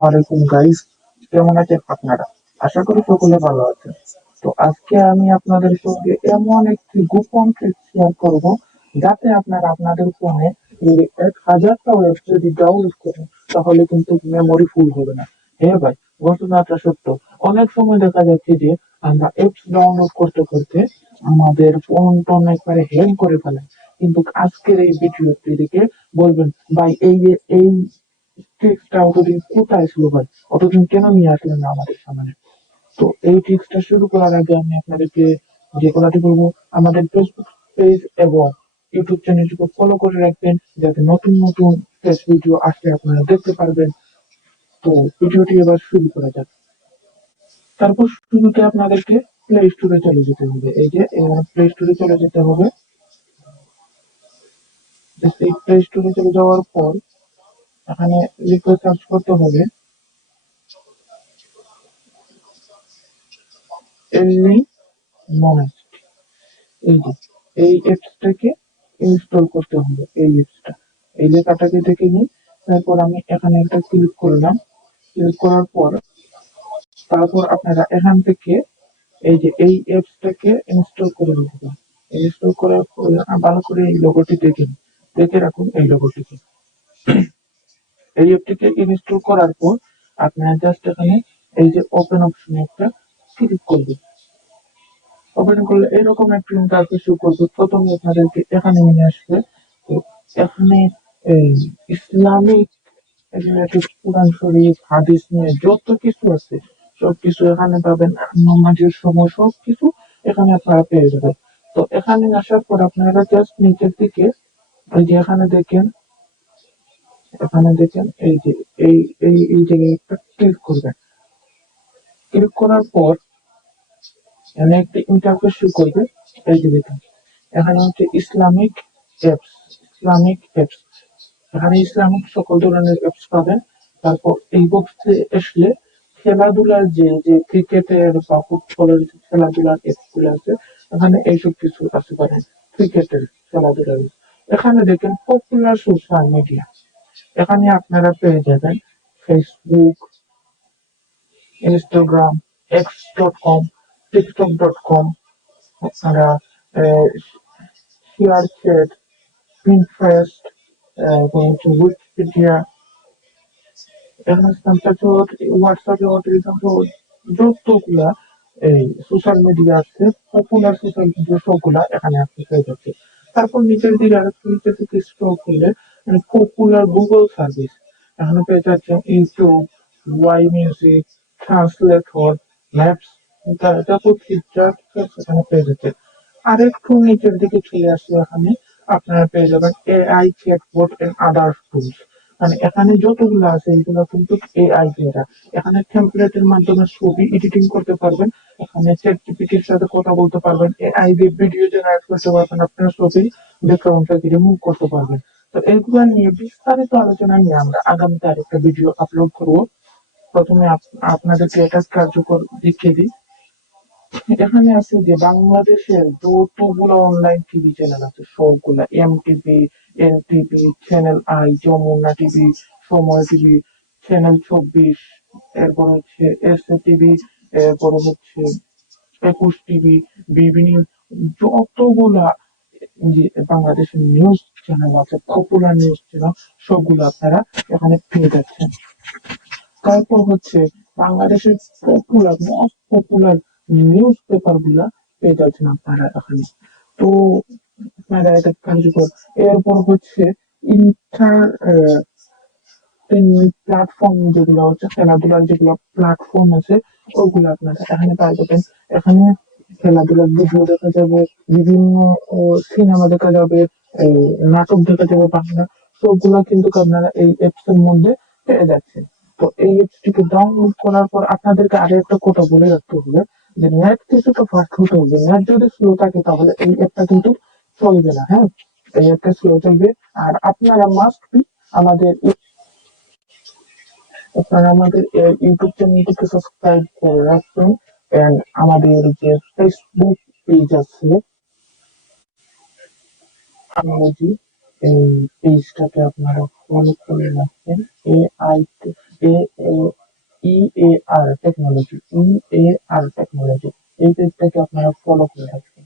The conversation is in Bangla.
ওয়ালাইকুম গাইস, কেমন আছেন আপনারা? আশা করি সকলে ভালো আছেন। তো আজকে আমি আপনাদের সঙ্গে এমন একটি গোপন ট্রিক শেয়ার করব, যাতে আপনারা আপনাদের ফোনে 1000টা ওয়েব যদি ডাউনলোড করেন, তাহলে কিন্তু মেমোরি ফুল হবে না। হ্যাঁ ভাই, ঘটনাটা সত্য। অনেক সময় দেখা যাচ্ছে যে আমরা অ্যাপস ডাউনলোড করতে করতে আমাদের ফোন টোন একবারে হ্যাং করে ফেলে। কিন্তু আজকের এই ভিডিওটি দেখে বলবেন, ভাই এই ট্রিক্সটা অতদিন কোথায় ছিল ভাই? অতদিন কেন নিয়ে আসলেন না আমাদের সামনে? তো এই ট্রিক্সটা শুরু করার আগে আমি আপনাদেরকে যে কথাটি বলবো, আমাদের ফেসবুক পেজ এবং ইউটিউব চ্যানেলটিকে ফলো করে রাখবেন, যাতে নতুন নতুন ফ্রেশ ভিডিও আসলে আপনারা দেখতে পারবেন। তো ভিডিওটি এবার শুরু করা যাক। তারপর শুরুতে আপনাদেরকে প্লে স্টোরে চলে যেতে হবে। এই যে প্লে স্টোরে চলে যেতে হবে। এই প্লে স্টোরে চলে যাওয়ার পর এখানে লিখে সার্চ করতে হবে এলি মনেস্ট। এই যে এই অ্যাপসটাকে ইনস্টল করতে হবে। এই অ্যাপসটা এই লেখাটাকে দেখে নিই। তারপর আমি এখানে একটা ক্লিক করলাম। ক্লিক করার পর তারপর আপনারা এখান থেকে এই যে এই অ্যাপসটাকে ইনস্টল করে নেবেন। ইনস্টল করার পর ভালো করে এই লোগোটি দেখে নিন। দেখে রাখুন এই লোগোটিকে। এই অ্যাপটিকে ইনস্টল করার পর আপনারা জাস্ট এখানে এই যে ওপেন অপশনে একটা ক্লিক করবেন। ওপেন করলে এরকম একটা ইন্টারফেস শো করবে। প্রথমে আপনাদেরকে এখানে নিয়ে আসবে। তো এখানে এই ইসলামিক রিলেটেড কোরআন শরীফ হাদিস নিয়ে যত কিছু আছে সবকিছু এখানে পাবেন। নামাজের সময় সবকিছু এখানে আপনারা পেয়ে যাবেন। তো এখানে আসার পর আপনারা জাস্ট নিচের দিকে এই যে এখানে দেখেন এই যে এই এই জায়গায় একটা ক্লিক করবেন। ক্লিক করার পর এখানে একটি ইন্টারফেস শো করবে। এই যে দেখেন এখানে হচ্ছে ইসলামিক অ্যাপস। এখানে ইসলামিক সকল ধরনের অ্যাপস পাবেন। তারপর এই বক্সে আসলে খেলাধুলার যে যে ক্রিকেটের বা ফুটবলের যে খেলাধুলার অ্যাপস গুলো আছে, এখানে এইসব কিছু আছে পারেন। ক্রিকেটের খেলাধুলার এখানে দেখেন পপুলার সোশ্যাল মিডিয়া। এখানে আপনারা পেয়ে যাবেন ফেসবুক, ইনস্টাগ্রাম, x.com, tiktok.com, আপনারা শেয়ারচ্যাট, পিন্টারেস্ট, উইকিপিডিয়া, এখানে স্ন্যাপচ্যাট সহ হোয়াটসঅ্যাপ সহ টেলিগ্রাম সহ যতগুলা এই সোশ্যাল মিডিয়া আছে, পপুলার সোশ্যাল মিডিয়া সবগুলা এখানে আপনি পেয়ে যাচ্ছে। তারপর নিচের দিকে স্ক্রল করলে পপুলার গুগল সার্ভিস এখানে পেয়ে যাচ্ছেন YouTube, Y music, translator, maps, যাবতীয় যা কিছু আছে এখানে পেয়ে যাচ্ছে। আর একটু নিচের দিকে চলে আসলে এখানে আপনারা পেয়ে যাবেন AI chatbot and other tools. মানে এখানে যতগুলো আছে এগুলো কিন্তু এআই দ্বারা। এখানে টেমপ্লেটের মাধ্যমে ছবি এডিটিং করতে পারবেন। এখানে চ্যাট জিপিটির সাথে কথা বলতে পারবেন। এআই দিয়ে ভিডিও জেনারেট করতে পারবেন। আপনার ছবি ব্যাকগ্রাউন্ডটাকে রিমুভ করতে পারবেন। তো এগুলো নিয়ে বিস্তারিত আলোচনা নিয়ে আমরা আগামীতে আরেকটা ভিডিও আপলোড করব। প্রথমে আপনাদেরকে এটা কার্যকর দেখিয়ে দিই। এখানে আছে যে বাংলাদেশের যতগুলো অনলাইন টিভি চ্যানেল আছে সবগুলা MTV, NTV, channel I, Jamuna TV, Somoy TV, channel 24, এরপর হচ্ছে এস টিভি, এরপর হচ্ছে 21 টিভি, বিভিন্ন যতগুলা যে বাংলাদেশের নিউজ চ্যানেল আছে, পপুলার নিউজ চ্যানেল, সবগুলো আপনারা এখানে পেয়ে যাচ্ছেন। তারপর হচ্ছে বাংলাদেশের মোস্ট পপুলার নিউজ পেপার গুলা পেয়ে যাচ্ছেন আপনারা এখানে। তো আপনারা এটা কার্যকর। এরপর হচ্ছে ইন্টার প্ল্যাটফর্ম যেগুলো হচ্ছে খেলাধুলার যেগুলো প্ল্যাটফর্ম আছে ওগুলো আপনারা এখানে পাওয়া যাবেন। এখানে খেলাধুলার ভিডিও দেখা যাবে, বিভিন্ন সিনেমা দেখা যাবে, এই নাটক দেখা যাবে বাংলা। সবগুলা কিন্তু আপনারা এই অ্যাপস এর মধ্যে পেয়ে যাচ্ছেন। তো এই অ্যাপসটিকে ডাউনলোড করার পর আপনাদেরকে আরো একটা কথা বলে রাখতে হবে যে নেট কিছুটা ফাস্ট হতে হবে। নেট যদি স্লো থাকে তাহলে এই অ্যাপটা কিন্তু চলবে না। হ্যাঁ, এই অ্যাপটা স্লো চলবে। আর আমাদের আমাদের ইউটিউব চ্যানেলটিকে সাবস্ক্রাইব করে রাখবেন। এন্ড আমাদের যে ফেসবুক পেজ আছে আমাদের এই পেজটাকে আপনারা ফলো করে রাখবেন। এআই এ EAR টেকনোলজি, EAR টেকনোলজি, এই পেজটাকে আপনারা ফলো করে রাখবেন।